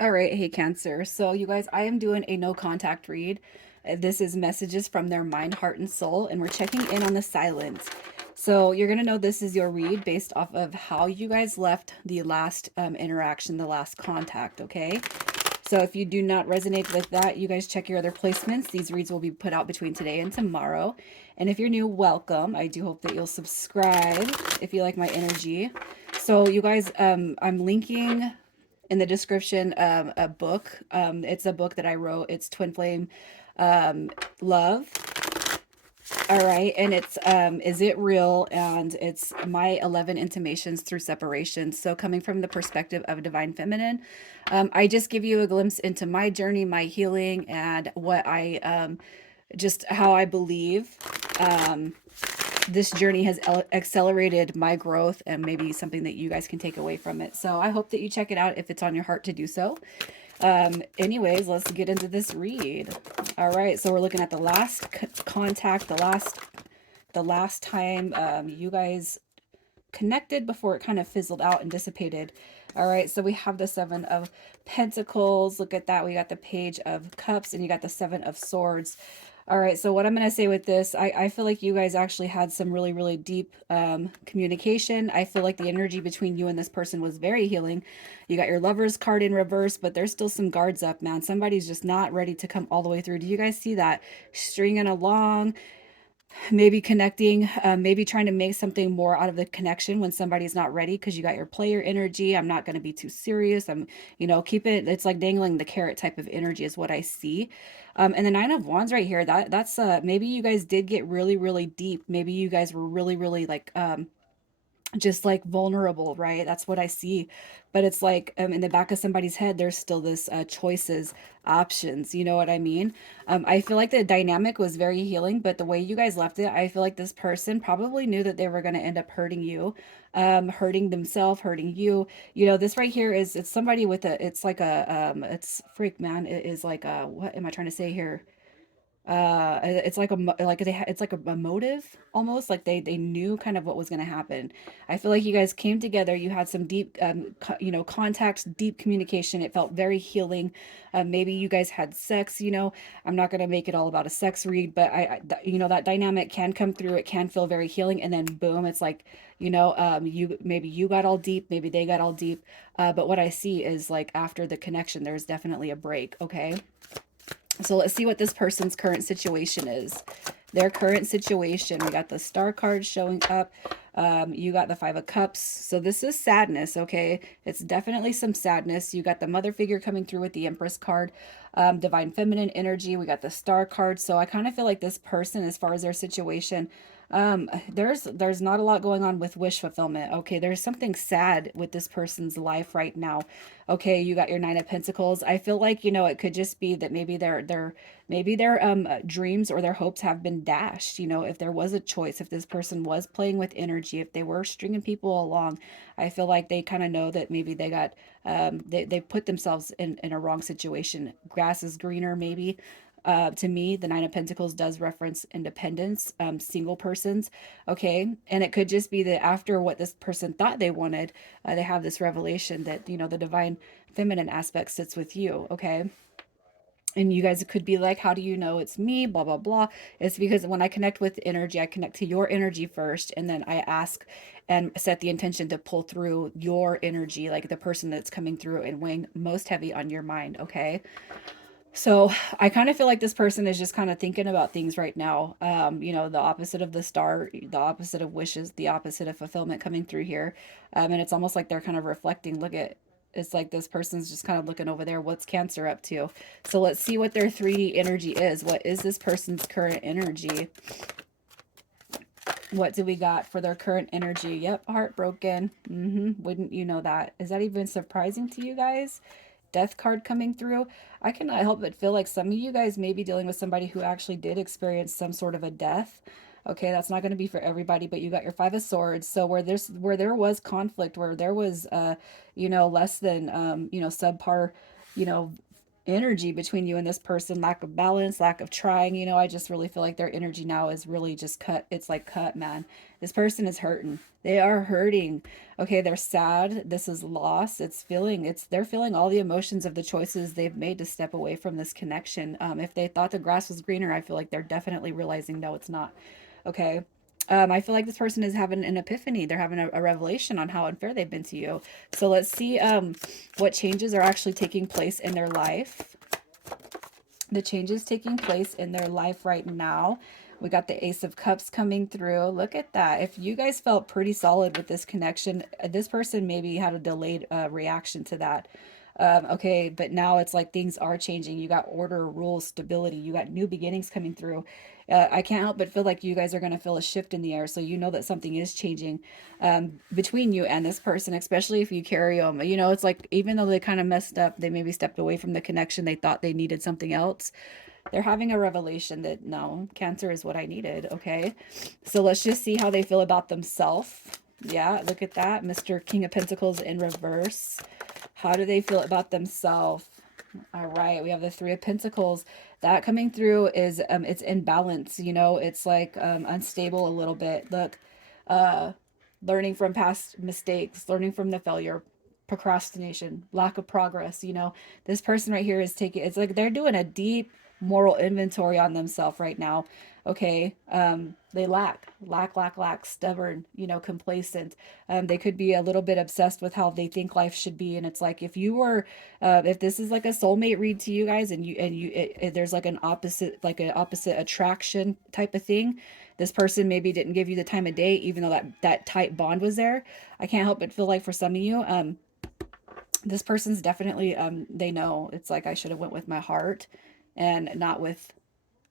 All right, hey Cancer. So you guys, I am doing a no contact read. This is messages from their mind, heart, and soul, and we're checking in on the silence. So you're gonna know this is your read based off of how you guys left the last interaction, the last contact. Okay. So if you do not resonate with that, you guys check your other placements. These reads will be put out between today and tomorrow. And if you're new, welcome. I do hope that you'll subscribe if you like my energy. So you guys, I'm linking in the description a book. It's a book that I wrote. It's Twin Flame Love. All right, and it's Is It Real? And it's my 11 intimations through separation. So coming from the perspective of divine feminine, I just give you a glimpse into my journey, my healing, and what I just how I believe um this journey has accelerated my growth, and maybe something that you guys can take away from it. So I hope that you check it out if it's on your heart to do so. Anyways, let's get into this read. All right, so we're looking at the last contact, the last time you guys connected before it kind of fizzled out and dissipated. All right, so we have the Seven of Pentacles. Look at that. We got the Page of Cups, and you got the Seven of Swords. All right, so what I'm going to say with this, I feel like you guys actually had some really, really deep communication. I feel like the energy between you and this person was very healing. You got your Lover's card in reverse, but there's still some guards up, man. Somebody's just not ready to come all the way through. Do you guys see that? Stringing along, maybe connecting, maybe trying to make something more out of the connection when somebody's not ready, because you got your player energy. I'm not going to be too serious. Keep it, it's like dangling the carrot type of energy is what I see. And the Nine of Wands right here, that's maybe you guys did get really, really deep. Maybe you guys were really, really like just like vulnerable, right? That's what I see. But it's like in the back of somebody's head there's still this choices, options, you know what I mean? I feel like the dynamic was very healing, but the way you guys left it, I feel like this person probably knew that they were going to end up hurting you, hurting themselves, hurting you. This right here is, it's somebody with a, it's like a it's freak, man. It is like a, what am I trying to say here? It's like it's like a motive, almost like they knew kind of what was going to happen. I feel like you guys came together, you had some deep contact, deep communication. It felt very healing. Maybe you guys had sex. I'm not going to make it all about a sex read, but that dynamic can come through. It can feel very healing, and then boom, it's like, you got all deep, maybe they got all deep. But what I see is, like, after the connection there's definitely a break. Okay, so let's see what this person's current situation is. Their current situation. We got the Star card showing up. You got the Five of Cups. So this is sadness, okay? It's definitely some sadness. You got the Mother figure coming through with the Empress card. Divine Feminine energy. We got the Star card. So I kind of feel like this person, as far as their situation, there's not a lot going on with wish fulfillment. Okay, there's something sad with this person's life right now. Okay, you got your Nine of Pentacles. I feel like, it could just be that maybe their dreams or their hopes have been dashed. If there was a choice, if this person was playing with energy, if they were stringing people along, I feel like they kind of know that maybe they put themselves in a wrong situation. Grass is greener, maybe. To me, the Nine of Pentacles does reference independence, single persons. Okay. And it could just be that after what this person thought they wanted, they have this revelation that, the divine feminine aspect sits with you. Okay. And you guys could be like, how do you know it's me? Blah, blah, blah. It's because when I connect with energy, I connect to your energy first. And then I ask and set the intention to pull through your energy, like the person that's coming through and weighing most heavy on your mind. Okay. So I kind of feel like this person is just kind of thinking about things right now. The opposite of the star, the opposite of wishes, the opposite of fulfillment coming through here. And it's almost like they're kind of reflecting. It's like this person's just kind of looking over there. What's Cancer up to? So let's see what their 3D energy is. What is this person's current energy? What do we got for their current energy? Yep, heartbroken. Wouldn't you know that? Is that even surprising to you guys? Death card coming through. I cannot help but feel like some of you guys may be dealing with somebody who actually did experience some sort of a death. Okay, that's not going to be for everybody, but you got your Five of Swords. So where there was conflict, where there was less than subpar, you know energy between you and this person, lack of balance, lack of trying. I just really feel like their energy now is really just cut. It's like cut, man. This person is hurting. They are hurting. Okay, they're sad. This is loss. They're feeling all the emotions of the choices they've made to step away from this connection. If they thought the grass was greener, I feel like they're definitely realizing no, it's not. Okay. I feel like this person is having an epiphany. They're having a revelation on how unfair they've been to you. So let's see what changes are actually taking place in their life. The changes taking place in their life right now. We got the Ace of Cups coming through. Look at that. If you guys felt pretty solid with this connection, this person maybe had a delayed reaction to that. Okay, but now it's like things are changing. You got order, rules, stability. You got new beginnings coming through. I can't help but feel like you guys are going to feel a shift in the air. So you know that something is changing between you and this person, especially if you carry them. It's like even though they kind of messed up, they maybe stepped away from the connection. They thought they needed something else. They're having a revelation that no, Cancer is what I needed. Okay, so let's just see how they feel about themselves. Yeah, look at that. Mr. King of Pentacles in reverse. How do they feel about themselves? All right, we have the Three of Pentacles. That coming through is it's in balance, it's like unstable a little bit. Look, uh learning from past mistakes, learning from the failure, procrastination, lack of progress. This person right here is taking, it's like they're doing a deep moral inventory on themselves right now. Okay, they lack, stubborn, complacent. They could be a little bit obsessed with how they think life should be, and it's like if this is like a soulmate read to you guys, and there's like an opposite attraction type of thing. This person maybe didn't give you the time of day, even though that tight bond was there. I can't help but feel like for some of you, this person's definitely they know it's like I should have went with my heart and not with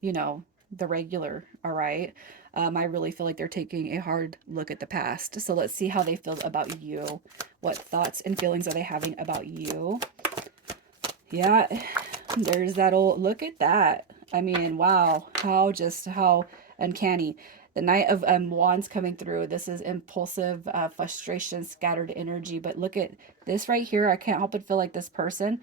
you know the regular. All right, I really feel like they're taking a hard look at the past. So let's see how they feel about you. What thoughts and feelings are they having about you? Yeah, there's that old, look at that. I mean, wow, how uncanny. The Knight of Wands coming through. This is impulsive, frustration, scattered energy. But look at this right here. I can't help but feel like this person.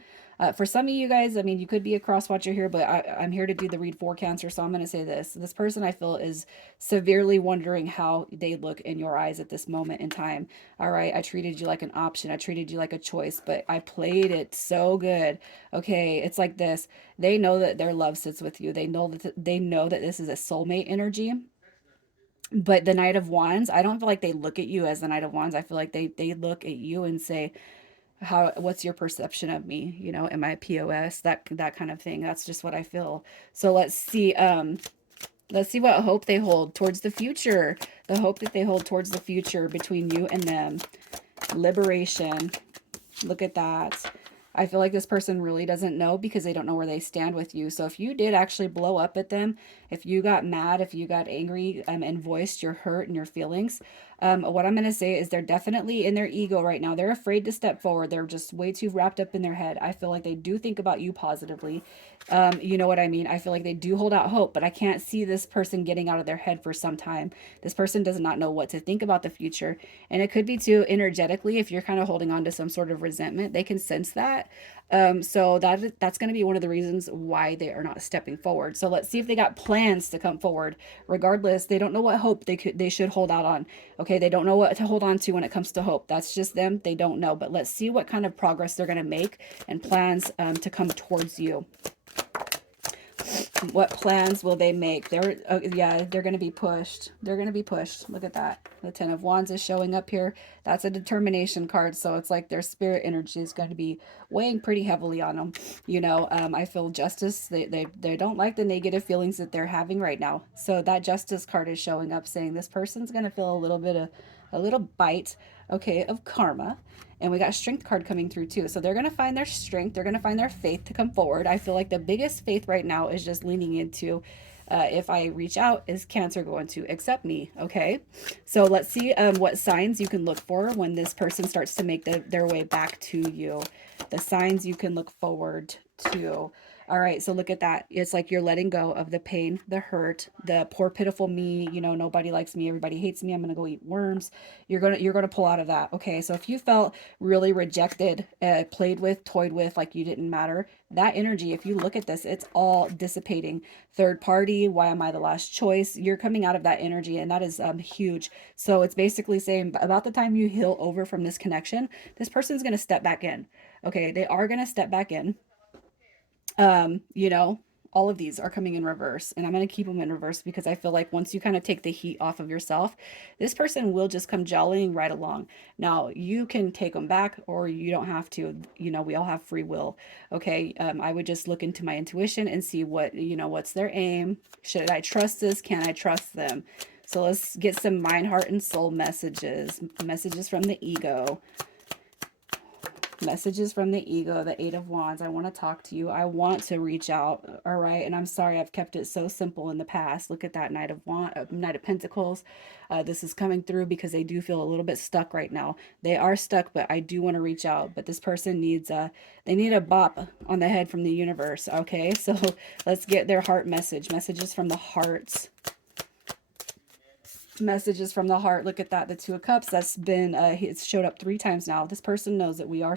For some of you guys, I mean, you could be a cross watcher here, but I'm here to do the read for Cancer. So I'm going to say this. This person I feel is severely wondering how they look in your eyes at this moment in time. All right, I treated you like an option. I treated you like a choice, but I played it so good. Okay, it's like this. They know that their love sits with you. They know that this is a soulmate energy. But the Knight of Wands, I don't feel like they look at you as the Knight of Wands. I feel like they look at you and say, what's your perception of me? Am I POS? That kind of thing. That's just what I feel. So let's see what hope they hold towards the future. The hope that they hold towards the future between you and them. Liberation. Look at that. I feel like this person really doesn't know because they don't know where they stand with you. So if you did actually blow up at them, if you got mad, if you got angry and voiced your hurt and your feelings, what I'm going to say is they're definitely in their ego right now. They're afraid to step forward. They're just way too wrapped up in their head. I feel like they do think about you positively. You know what I mean? I feel like they do hold out hope, but I can't see this person getting out of their head for some time. This person does not know what to think about the future. And it could be too energetically, if you're kind of holding on to some sort of resentment, they can sense that. So that's going to be one of the reasons why they are not stepping forward. So let's see if they got plans to come forward. Regardless, they don't know what hope they should hold out on. Okay, they don't know what to hold on to when it comes to hope. That's just them. They don't know. But let's see what kind of progress they're going to make and plans to come towards you. What plans will they make? They're going to be pushed. They're going to be pushed. Look at that. The Ten of Wands is showing up here. That's a determination card. So it's like their spirit energy is going to be weighing pretty heavily on them. I feel justice. They don't like the negative feelings that they're having right now. So that justice card is showing up saying this person's going to feel a little bite, okay, of karma. And we got strength card coming through too. So they're going to find their strength. They're going to find their faith to come forward. I feel like the biggest faith right now is just leaning into, if I reach out, is Cancer going to accept me? Okay. So let's see what signs you can look for when this person starts to make their way back to you. the signs you can look forward to. All right, so look at that. It's like you're letting go of the pain, the hurt, the poor pitiful me, you know, nobody likes me, everybody hates me, I'm going to go eat worms. You're going to pull out of that. Okay? So if you felt really rejected, played with, toyed with, like you didn't matter, that energy, if you look at this, it's all dissipating. Third party, why am I the last choice? You're coming out of that energy, and that is huge. So it's basically saying about the time you heal over from this connection, this person's going to step back in. Okay, they are going to step back in. You know, all of these are coming in reverse, and I'm going to keep them in reverse because I feel like once you kind of take the heat off of yourself, this person will just come gelling right along. Now, you can take them back or you don't have to. You know, we all have free will. Okay, I would just look into my intuition and see what, you know, what's their aim. Should I trust this? Can I trust them? So let's get some mind, heart, and soul messages. Messages from the ego. Messages from the ego, the Eight of Wands. I want to talk to you. I want to reach out. All right. And I'm sorry I've kept it so simple in the past. Look at that Knight of Pentacles. This is coming through because they do feel a little bit stuck right now. They are stuck, but I do want to reach out. But this person needs they need a bop on the head from the universe. Okay. So let's get their heart message. Messages from the heart. Messages from the heart. Look at that, the Two of Cups. That's been it's showed up 3 times now. This person knows that we are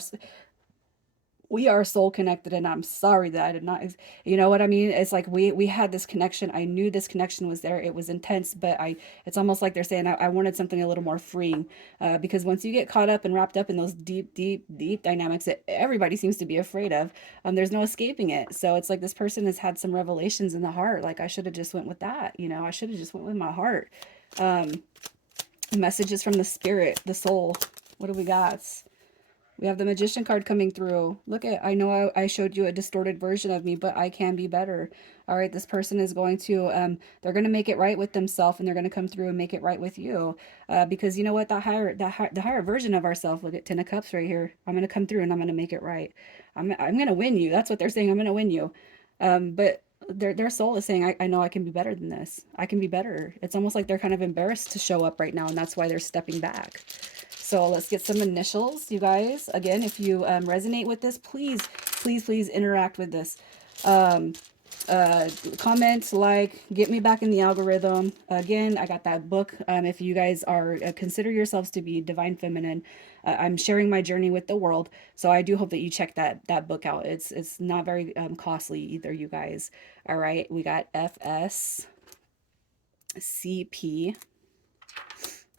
soul connected, and I'm sorry that I did not, you know what I mean? It's like we had this connection. I knew this connection was there. It was intense, but it's almost like they're saying I wanted something a little more freeing, because once you get caught up and wrapped up in those deep, deep, deep dynamics that everybody seems to be afraid of, there's no escaping it. So it's like this person has had some revelations in the heart. Like, I should have just went with that. You know, I should have just went with my heart. Um, Messages from the spirit, the soul. What do we got? We have the Magician card coming through. Look at, I know I showed you a distorted version of me, but I can be better. All right, this person is going to, they're going to make it right with themselves, and they're going to come through and make it right with you. Because you know what, the higher version of ourselves, look at Ten of Cups right here. I'm going to come through and I'm going to make it right. I'm going to win you. That's what they're saying. I'm going to win you. But their soul is saying, I know I can be better than this. I can be better. It's almost like they're kind of embarrassed to show up right now, and that's why they're stepping back. So let's get some initials, you guys. Again, if you resonate with this, please, please, please interact with this. Um, Comment, like, get me back in the algorithm. Again, I got that book. If you guys are consider yourselves to be divine feminine, I'm sharing my journey with the world. So I do hope that you check that book out. It's not very costly either, you guys. All right, we got FSCP,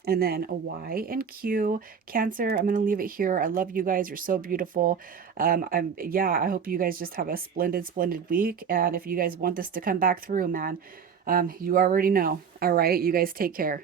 and then a Y and Q. Cancer, I'm going to leave it here. I love you guys. You're so beautiful. I hope you guys just have a splendid, splendid week. And if you guys want this to come back through, man, you already know. All right, you guys take care.